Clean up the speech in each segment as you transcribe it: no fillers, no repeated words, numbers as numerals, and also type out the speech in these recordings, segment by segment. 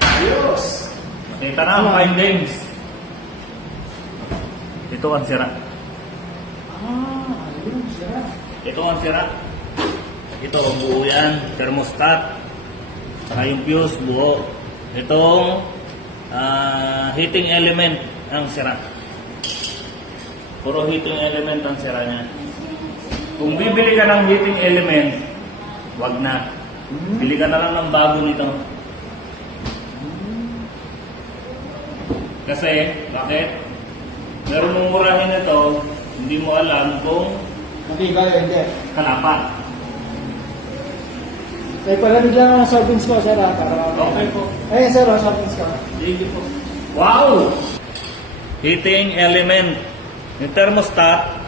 Ayos! Kita na ang findings. Ito ang sira. Ayun, sira. Ito ang sira. Ito, buo yan. Thermostat. Saka yung fuse, buo. Itong heating element ang sira. Puro heating element ang sira niya. Kung bibili ka ng heating element, wag na. Bili ka na lang ng bago nito. Kasi, bakit? Meron mong murahin ito, hindi mo alam kung Hindi ba yun, hindi. kalapat. Eh, palamig lang ang softings ko, sir, para... Okay po. Ayun, sir, ang softings ko. Sige po. Wow! Heating element. Yung thermostat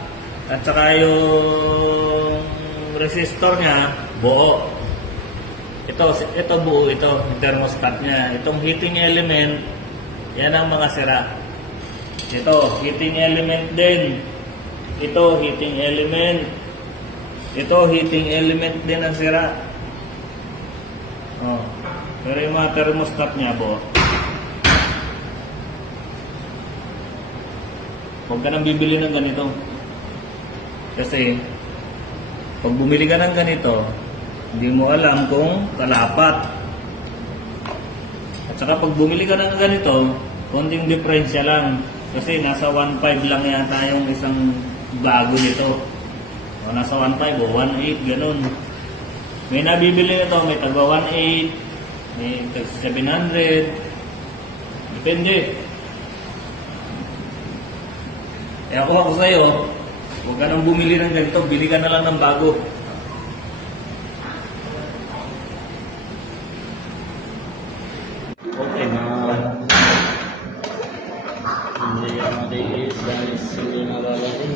at saka yung resistor niya, buo. Ito buo ito, yung thermostat niya. Itong heating element, yan ang mga sira. Ito, heating element din. Ito, heating element. Ito, heating element din ang sira. Oh. Pero yung mga thermostat niya, buo. Huwag ka nang bibili ng ganito. Kasi, pag bumili ka ng ganito, hindi mo alam kung kalapat. At saka pag bumili ka ng ganito, konting diferensya lang. Kasi nasa 1.5 lang yata yung isang bago nito. O nasa 1.5 o 1.8, ganun. May nabibili nito, may tagwa 1.8, may tagwa 700. Depende. Eh ako sa'yo, huwag ka nang bumili ng ganito, bili ka na lang ng bago. Okay na. Hindi yan matiis dahil hindi nalalagay.